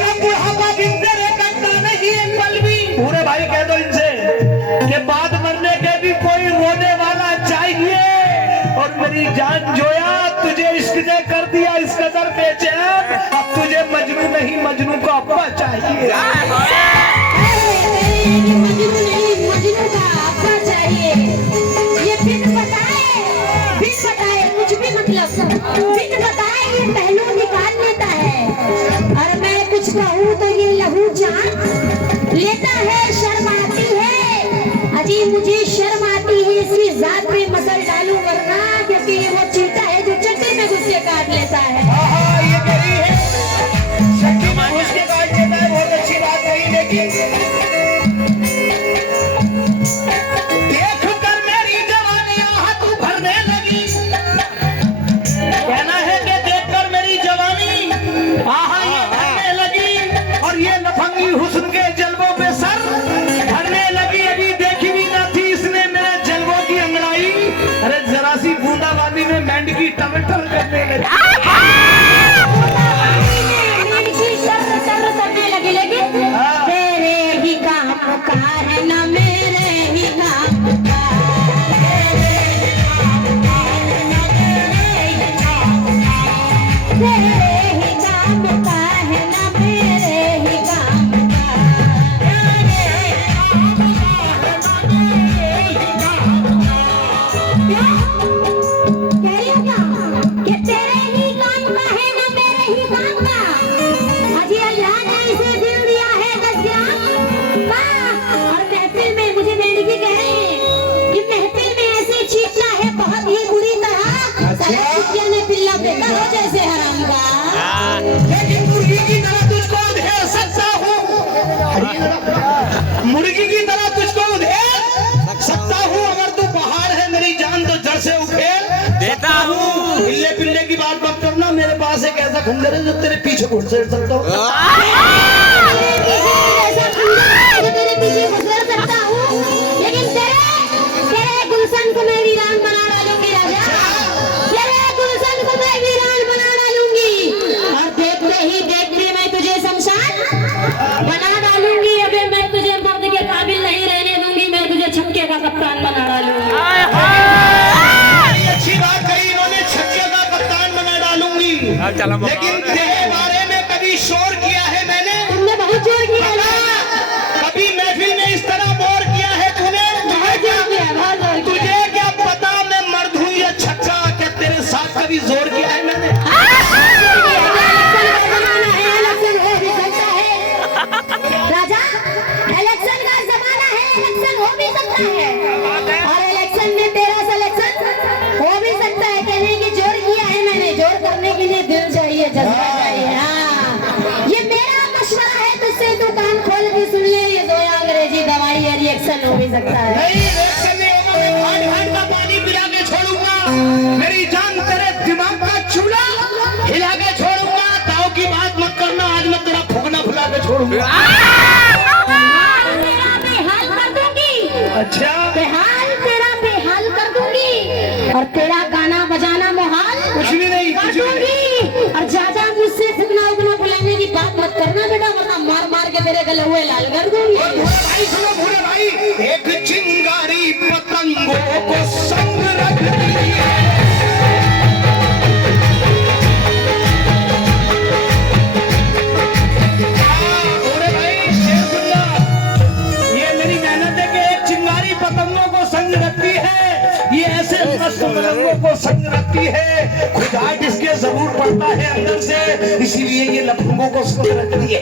अब बुढ़ापा बिन तेरे कटता नहीं एक पल भी। पूरे भाई कह दो इनसे कि बाद मरने के भी कोई रोने वाला चाहिए। और मेरी जान जोया तुझे इश्क ने कर दिया इस कदर बेचैन, अब तुझे मजनू नहीं मजनू का अब्बा चाहिए। मजनू का अब्बा चाहिए। ये बिन बताए कुछ भी मतलब बिन बताए ये पहलू निकाल लेता है। और मैं कुछ कहूँ तो ये लहू जान लेता है, शर्म आती है। अजी मुझे शर्म आती है इसकी जात पे मसल डालू वरना, क्योंकि ये वो चीता है जो चट्टी में घुस के काट लेता है। ये कही है चट्टी में घुस के काट लेता है, बहुत अच्छी बात नहीं। लेकिन देख कर मेरी जवानी आह तू भरने लगी। कहना है कि देख कर मेरी जवानी आह ये भरने लगी, और ये लफंगी हुस्न के जलवों पे सर भरने लगी। अभी देखी भी ना थी इसने मेरे जलवों की अंगड़ाई, अरे जरा सी बूंदाबांदी में मेंढकी टमाटर करने लगी। करने लगी, लेकिन तेरे ही काम का है ना मेरे ही काम का। तेरे ही काम का है ना मेरे ही काम का। कह रही हो क्या कि तेरे ही काम का है ना मेरे ही काम का। अजी अल्लाह ने इसे दिल दिया है 10 ग्राम का। और महफिल में मुझे मेंढकी कह रहे हैं कि महफिल में ऐसी चीखना है बहुत ही बुरी तरह, चुटिया ने पिल्ला फेंका हो जैसे हराम का। लेकिन मुर्गी की तरह तुझको उधेड़ सकता हूँ, मुर्गी की तरह तुझको उधेड़ सकता हूँ। अगर तू बाहर है मेरी जान तो जड़ से उखेड़ देता हूँ। पिल्ले पिल्ले की बात मत करना, मेरे पास एक ऐसा खंजर है जो तेरे पीछे घुसेड़ सकता हूँ। तेरे पीछे घुसेड़ सकता हूँ, लेकिन तेरे गुलशन को मैं वीरान बना डालूंगी राजा। तेरे गुलशन को मैं वीरान बना डालूंगी, और देखते मैं तुझे शमशान बना डालूंगी। अबे मैं तुझे मर्द के काबिल नहीं रहने दूंगी, मैं तुझे छक्के का कप्तान बना डालूंगी। अच्छी बात कही इन्होंने, छक्के का कप्तान बना डालूंगी। लेकिन तेरे बारे में कभी शोर किया है मैंने? तुमने बहुत जोर किया ना। कभी महफिल में इस तरह बोर किया है तूने? तुझे क्या पता मैं मर्द हूँ या छक्का? क्या तेरे साथ कभी जोर किया है मैंने? राजा इलेक्शन का जमाना है, इलेक्शन हो भी सकता है, और इलेक्शन में तेरा सिलेक्शन हो भी सकता है। कहने की जोर किया है मैंने, जोर करने के लिए दिल चाहिए, जज्बा चाहिए। हाँ ये मेरा मशवरा है तुझसे, तू कान खोल के सुन ले। ये दो अंग्रेजी दवाई है, रिएक्शन हो भी सकता है। नहीं रिएक्शन नहीं होगा, मैं घाट का पानी पिला के छोड़ूंगा। मेरी जान तेरे दिमाग का चूल्हा हिला के छोड़ूंगा। ताऊ की बात मत करना, आज मैं तेरा फुकना फुला के छोड़ूंगा। तेरा बेहाल कर दूंगी। अच्छा तेरा बेहाल कर दूंगी, और तेरा गाना बजाना मुहाल कुछ भी नहीं, कुछ भी नहीं। और ज्यादा मुझसे फुकना उगना बुलाने की बात मत करना बेटा, वरना मार मार के तेरे गले हुए लाल कर दूंगी। भाई सुनो भूरे भाई, एक चिंगारी पतंगों को संग रख दिए। भूरे भाई शेर सुनना, ये मेरी मेहनत है कि एक चिंगारी पतंगों को संग रखती है, ये ऐसे मस्त पतंगों को संग रखती है। खुदा जिसके जरूर पड़ता है अंदर से, इसीलिए ये लफंगों को संग रखती है।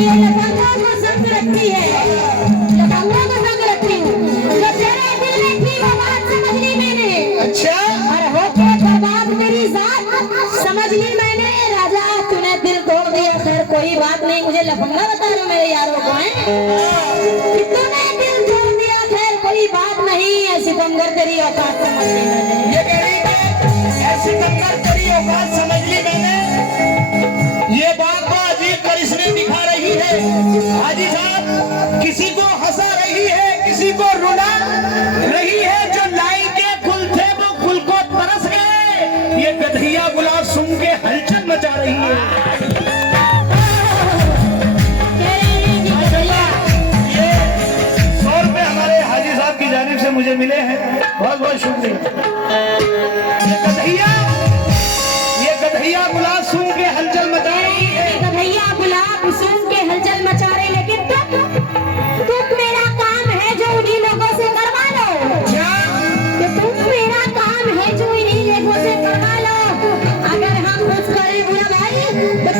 ये लफंगों को संग रखती है, लफंगों को संग रखती हूँ। जो तेरे दिल में थी वो बात समझ ली मैंने। अच्छा और होके बर्बाद मेरी जात समझ ली मैंने। राजा तूने दिल तोड़ दिया, खैर कोई बात नहीं। मुझे लफंगा बता रहा मेरे यारों को है कि तूने दिल तोड़ दिया, खैर कोई बात नहीं। ऐसी बंगर तेरी औकात समझ ली मैंने। ये कह रही है ऐसी बंगर तेरी औकात समझ ली मैंने। ये बात को अजीब करिश्मे दिखा रही है। हाजी साहब किसी को हंसा रही है, किसी को रुला रही है। जो लाई के गुल थे वो गुल को तरस गए। ये गधिया गुलाब सुन के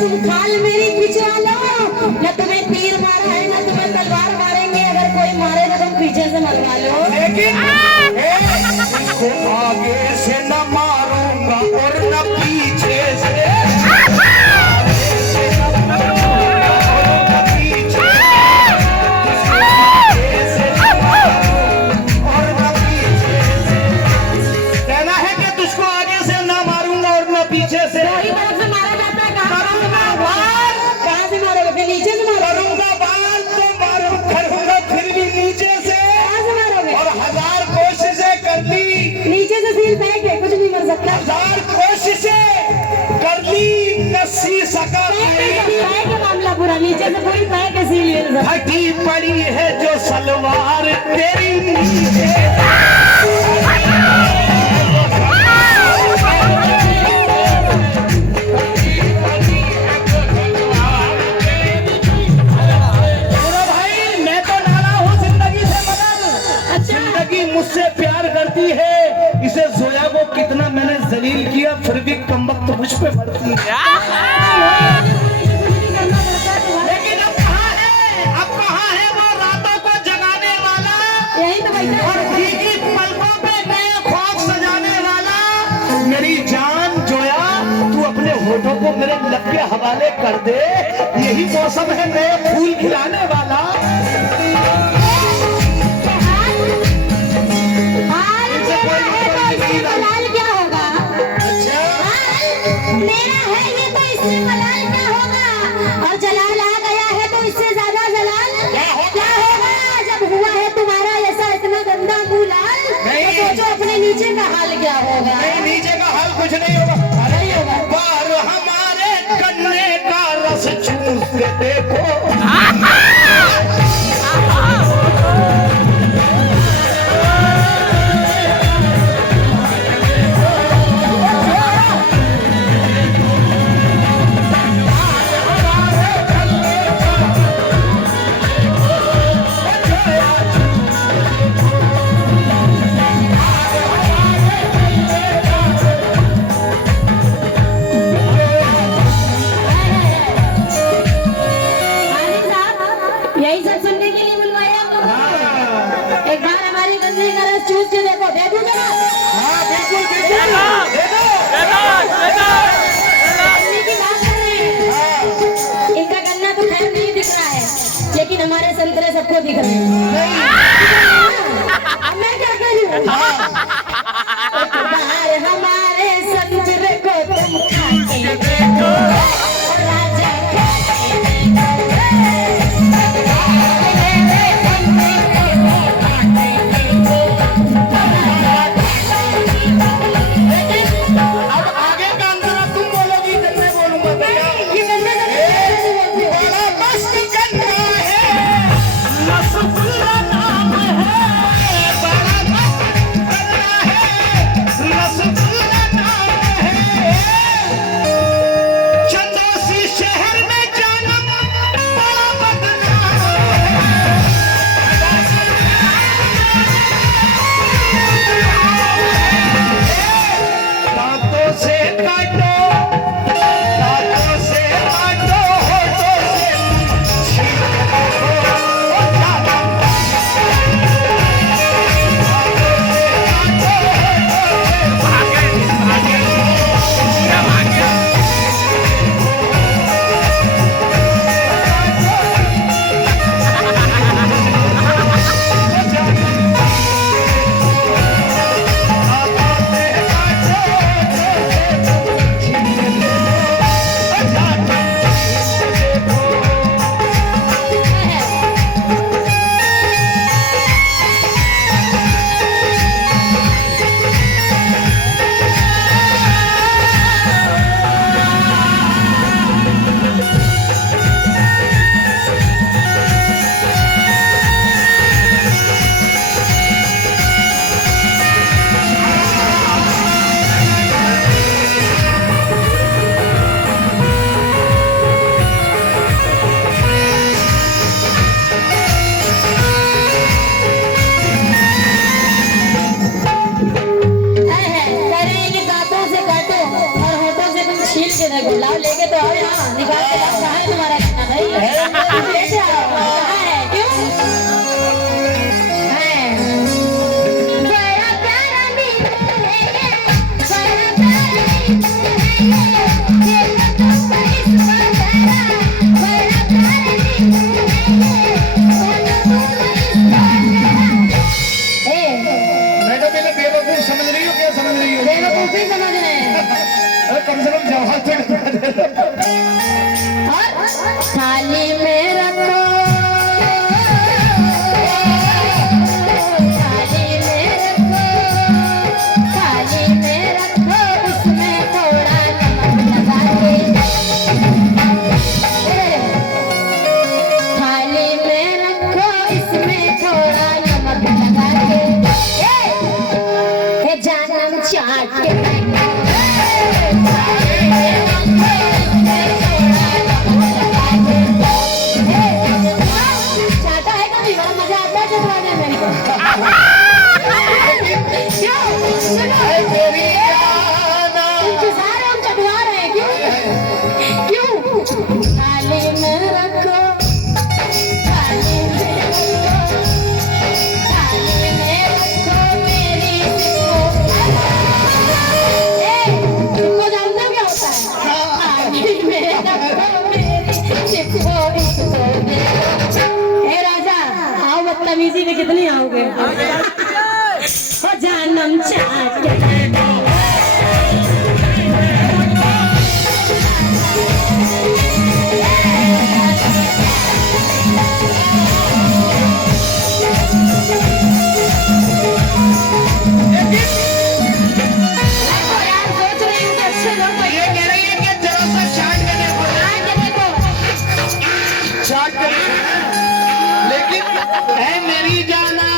तुम खाल मेरी खिंचवा लो, न तुम्हें तीर मारा है न तुम्हें तलवार मारेंगे, अगर कोई मारे तो तुम पीछे से मरवा लो। लेकिन इसको आगे से न मारूंगा और न पीछे से, आगे से न मारूंगा और न पीछे से, आगे से न मारूंगा और न पीछे से। कहना है कि तुझको आगे से न मारूंगा और न पीछे से। वही तरफ से मारा जाता है, करूंगा बाल, कहाँ से मारोगे? फिर नीचे से मारोगे? करूंगा बाल तो करूंगा फिर भी नीचे से, कहाँ से मारोगे? और 1000 कोशिशें कर ली, नीचे से सील फेंक के कुछ नहीं मर सकता। 1000 कोशिशें कर ली, नसी सका नहीं। पैर का मामला पूरा, नीचे से पूरी पैर के सील मिल सकता। फटी पड़ी है जो सलवार तेरी नीचे, मुझसे प्यार करती है, इसे जोया को कितना मैंने जलील किया फिर भी कमबख्त मुझ पे भरती है। लेकिन अब कहाँ है वो रातों को जगाने वाला, यही तो बैठा और भीगी पलकों पे नए ख्वाब सजाने वाला। मेरी जान जोया, तू अपने होठों को मेरे लब के हवाले कर दे, यही मौसम है नए फूल खिलाने वाला। मलाल क्या होगा? मेरा है ये तो इससे मलाल क्या होगा? और जलाल आ गया है तो इससे ज्यादा जलाल क्या होगा? जब हुआ है तुम्हारा ऐसा इतना गंदा मुंह लाल, तो सोचो अपने नीचे का हाल क्या होगा। नहीं, नीचे का हाल कुछ नहीं होगा। नहीं होगा। बार हमारे कन्ने का रस चूस के देखो, यही सब सुनने के लिए बुलवाया आपको? एक बार हमारी गंदगी का रस चूस के देखो, दे दूं जरा? हाँ बिल्कुल बिल्कुल दे दो। गन्ने की बात कर रहे हैं। इनका गन्ना तो खैर नहीं दिख रहा है, लेकिन हमारे संतरे सबको दिख रहे हैं। अब मैं क्या करूं? एक बार हमारे संतरे को तुम खा के देखो, राजा खा के देखो। अब आगे का अंतरा तुम बोलोगी जब मैं बोलूंगा तो क्या? ये गन्ने का बड़ा मस्त गन्ना है, रसगुल्ला छील के देखो, लाओ लेके तो आओ यहाँ, निकाल के लाओ, कहाँ है तुम्हारा गन्ना भाई? लेके आओ, कहाँ है, क्यों? है। बड़ा प्यारा नीम है ये, बड़ा प्यारा नीम है ये, देखो तो सही सुहाना, बड़ा प्यारा नीम है ये, देखो तो सही सुहाना। मैडम मैंने बेवकूफ समझ रही हो, क्या समझ रही हो? बेवकूफी समझ रहे हैं। अरे कम से कम जवाब तो थाली में रखो, थाली में रखो, थाली में रखो, उसमें थोड़ा नमक लगा के, थाली में रखो, इसमें थोड़ा नमक लगा के, ये जानम चाट के चाटा है कभी, बड़ा मजा आता है चटवाने में। क्यों? इंतजार है, हम चटवा रहे हैं, क्यों? थाली में रखो, थाली में रखो, थाली में रखो मेरी तुमको जानते हो क्या होता है? थाली में रखो मेरी चिपको इसको दे। हे राजा, आओ बदतमीजी में कितनी आओगे? ओ जानम चाट के यार सोच रही हूँ कि अच्छे लोग ये कह रही है कि जरा सा चाट के देखो, देखो, चाट के देखो। लेकिन है मेरी जाना,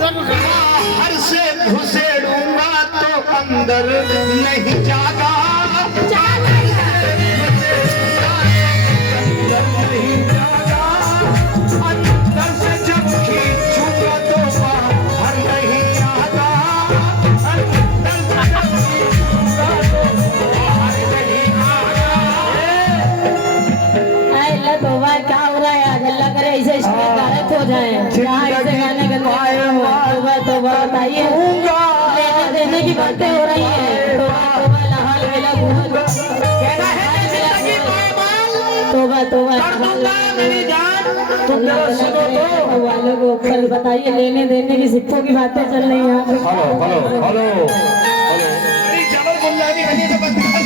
बाहर से घुसेड़ूंगा तो अंदर नहीं जागा, अंदर नहीं जागा, अंदर से जब खींचूंगा तो बाहर नहीं आगा, अंदर से जब खींचूंगा तो बाहर नहीं आगा। अल्लाह तौबा, क्या हो रहा है आज? अल्लाह करे ऐसे इसमें गायब हो जाए, यहाँ ऐसे गाने तौबा तौबा बताइए, लेने देने की बातें हो रही है, तौबा लाहौल वेला कहना है कि जिंदगी तौबा तौबा कर दूंगा मेरी जान, तुम जरा सुनो तो। वालों को ऊपर बताइए, लेने देने की सिक्कों की बातें चल रही हैं यहाँ पे। मेरी जबर गुल्लानी बनी तो बंद कर।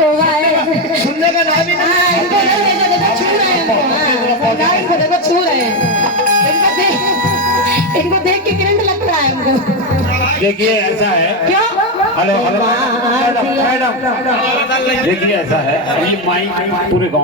तौबा है, सुनने का नाम ही नहीं। हाँ, इनको देखो छू रहे हैं, इनको देखो छू रहे हैं, इनको देख के करंट लगता है इनको। देखिए ऐसा है, क्यों? हेलो हेलो मैडम, देखिए ऐसा है, ये माइक पूरे गाँव